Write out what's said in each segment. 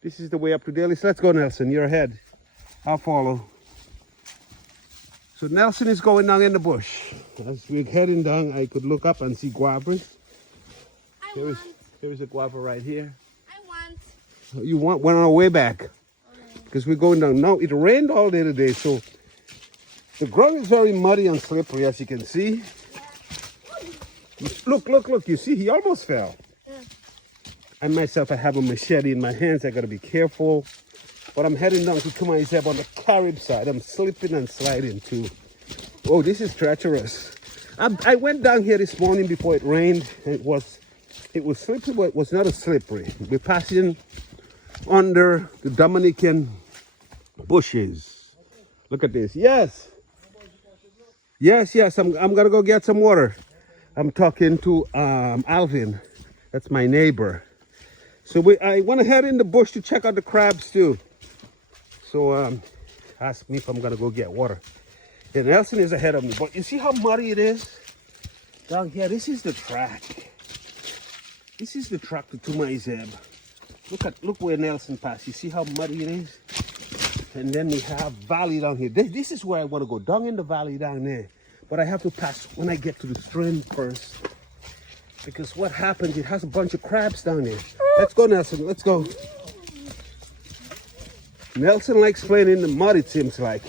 This is the way up to Daly. Let's go, Nelson. You're ahead. I'll follow. So Nelson is going down in the bush. As we're heading down, I could look up and see guavas. There is a guava right here. You want one on our way back? Because we're going down now. It rained all day today, so the ground is very muddy and slippery, as you can see. Look, you see, he almost fell. I myself, I have a machete in my hands. I gotta be careful. But I'm heading down to Tou Ma Ezeb on the Carib side. I'm slipping and sliding too. Oh, this is treacherous. I went down here this morning before it rained. It was slippery, but it was not as slippery. We're passing under the Dominican bushes. Look at this. Yes. I'm gonna go get some water. I'm talking to Alvin. That's my neighbor. So I want to head in the bush to check out the crabs too. So ask me if I'm gonna go get water. And Nelson is ahead of me. But you see how muddy it is down here? This is the track. This is the track to Tou Ma Ezeb. Look where Nelson passed. You see how muddy it is? And then we have valley down here. This is where I want to go, down in the valley down there. But I have to pass when I get to the stream first. Because what happens, it has a bunch of crabs down there. Let's go, Nelson, let's go. Nelson likes playing in the mud, it seems like.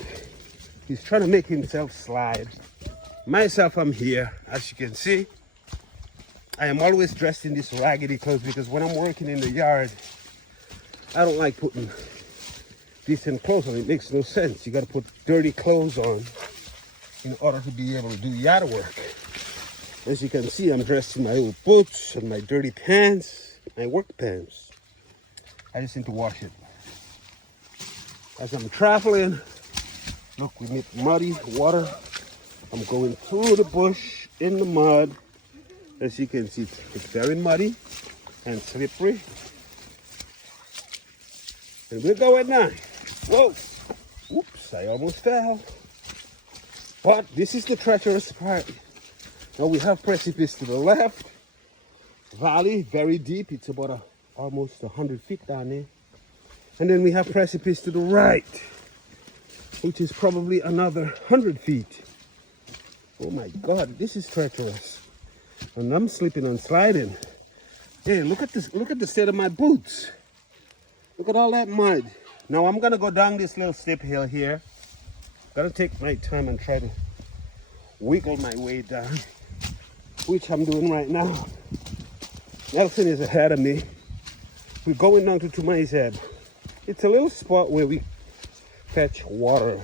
He's trying to make himself slide. Myself, I'm here, as you can see. I am always dressed in this raggedy clothes because when I'm working in the yard, I don't like putting decent clothes on. It makes no sense. You got to put dirty clothes on in order to be able to do yard work. As you can see, I'm dressed in my old boots and my dirty pants, my work pants. I just need to wash it. As I'm traveling, look, we meet muddy water. I'm going through the bush in the mud. As you can see, it's very muddy and slippery. And we're going now. Whoa! Oops, I almost fell. But this is the treacherous part. Now we have precipice to the left. Valley, very deep. It's about almost 100 feet down there. And then we have precipice to the right, which is probably another 100 feet. Oh my God, this is treacherous. And I'm slipping and sliding. Hey, look at this. Look at the state of my boots. Look at all that mud. Now I'm gonna go down this little steep hill here. Gotta take my time and try to wiggle my way down, which I'm doing right now. Nelson is ahead of me. We're going down to Tou Ma Ezeb. It's a little spot where we fetch water.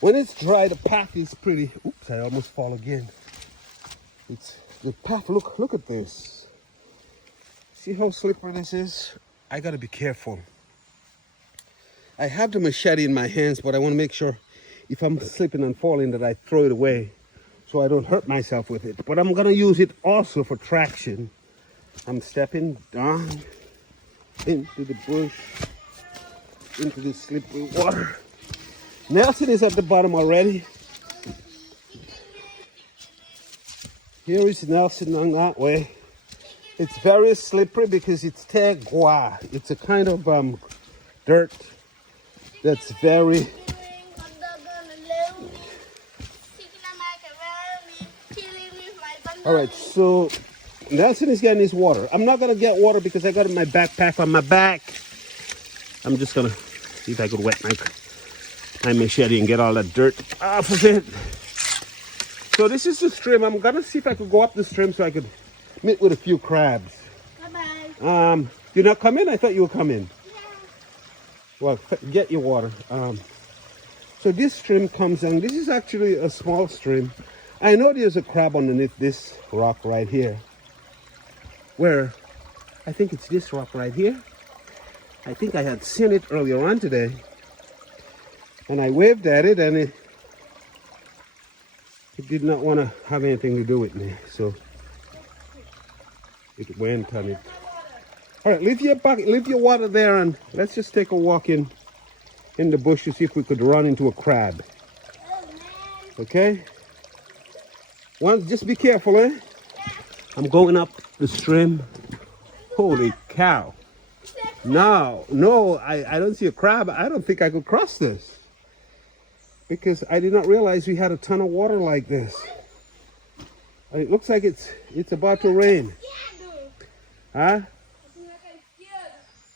When it's dry, the path is pretty. Oops, I almost fall again. It's the path. Look at this. See how slippery this is? I gotta be careful. I have the machete in my hands, but I want to make sure if I'm slipping and falling that I throw it away so I don't hurt myself with it. But I'm gonna use it also for traction. I'm stepping down into the bush, into the slippery water. Nelson is at the bottom already. Here is Nelson on that way. It's very slippery because it's terroir. It's a kind of dirt that's very... All right, so Nelson is getting his water. I'm not gonna get water because I got my backpack on my back. I'm just gonna see if I could wet my machete and get all that dirt off of it. So this is the stream. I'm gonna see if I could go up the stream so I could meet with a few crabs. Bye-bye. You're not coming? I thought you were coming. Yeah. Well, get your water. So this stream comes down. This is actually a small stream. I know there's a crab underneath this rock right here. Where? I think it's this rock right here. I think I had seen it earlier on today. And I waved at it and it did not want to have anything to do with me. So it went on it. All right, leave your bucket, leave your water there and let's just take a walk in the bush to see if we could run into a crab. Okay? Just be careful, eh? I'm going up the stream. Holy cow. No, I don't see a crab. I don't think I could cross this because I did not realize we had a ton of water like this. It looks like it's about to rain. Huh?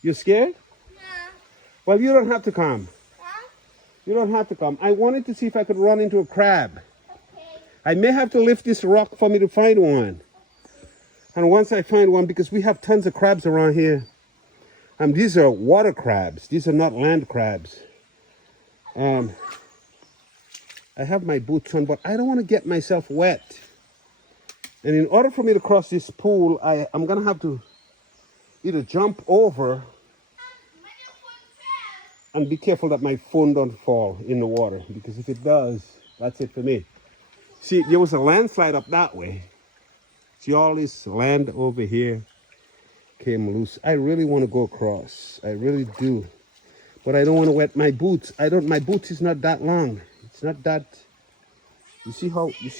You're scared? Well, you don't have to come. You don't have to come. I wanted to see if I could run into a crab. I may have to lift this rock for me to find one. And once I find one, because we have tons of crabs around here. These are water crabs. These are not land crabs. I have my boots on, but I don't want to get myself wet. And in order for me to cross this pool, I'm going to have to either jump over and be careful that my phone don't fall in the water. Because if it does, that's it for me. See, there was a landslide up that way. See, all this land over here came loose. I really want to go across. I really do. But I don't want to wet my boots. My boots is not that long. It's not that. You see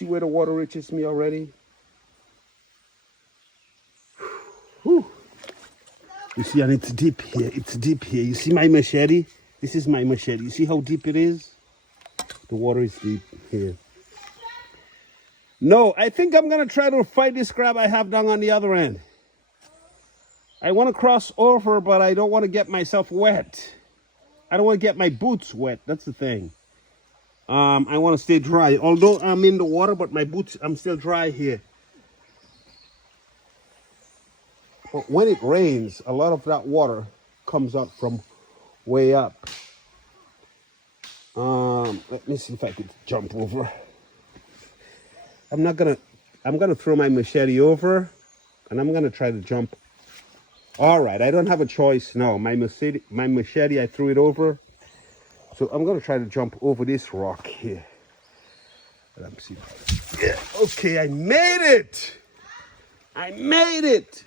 where the water reaches me already? Whew. You see, and it's deep here. It's deep here. You see my machete? This is my machete. You see how deep it is? The water is deep here. No, I think I'm going to try to fight this crab I have down on the other end. I want to cross over, but I don't want to get myself wet. I don't want to get my boots wet. That's the thing. I want to stay dry. Although I'm in the water, but my boots, I'm still dry here. But when it rains, a lot of that water comes out from way up. Let me see if I could jump over. I'm gonna throw my machete over, and I'm gonna try to jump. All right, I don't have a choice now. My machete, I threw it over. So I'm gonna try to jump over this rock here. Let me see. Yeah, okay, I made it. I made it.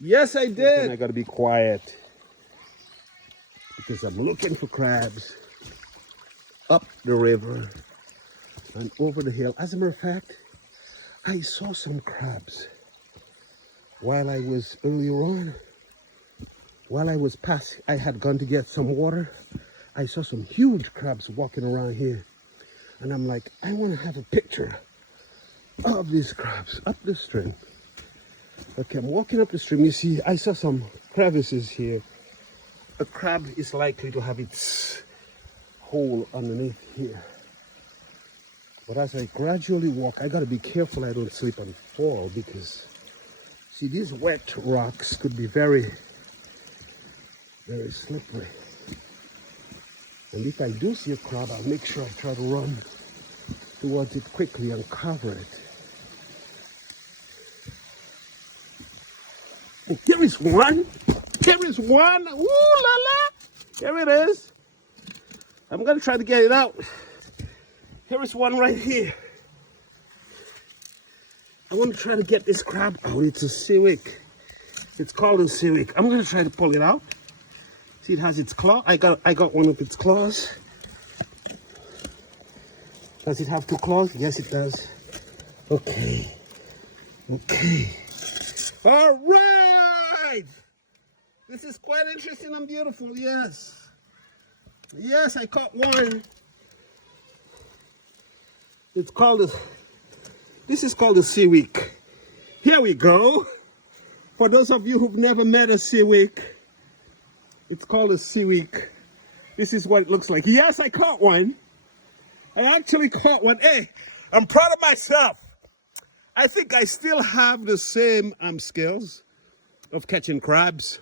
Yes, I did. And I gotta be quiet because I'm looking for crabs up the river and over the hill. As a matter of fact, I saw some crabs while I was earlier on. While I was past, I had gone to get some water. I saw some huge crabs walking around here. And I'm like, I want to have a picture of these crabs up the stream. Okay, I'm walking up the stream. You see, I saw some crevices here. A crab is likely to have its hole underneath here. But as I gradually walk, I got to be careful I don't slip and fall because, see, these wet rocks could be very, very slippery. And if I do see a crab, I'll make sure I try to run towards it quickly and cover it. Here is one. Here is one. Ooh la la. Here it is. I'm going to try to get it out. Here is one right here. I want to try to get this crab out. It's a Cywique. It's called a Cywique. I'm going to try to pull it out. See, it has its claw. I got one of its claws. Does it have two claws? Yes, it does. Okay. Okay. All right. This is quite interesting and beautiful. Yes. Yes, I caught one. It's called a, this is called a Cywique. Here we go. For those of you who've never met a Cywique, it's called a Cywique. This is what it looks like. Yes, I caught one. I actually caught one. Hey, I'm proud of myself. I think I still have the same skills of catching crabs.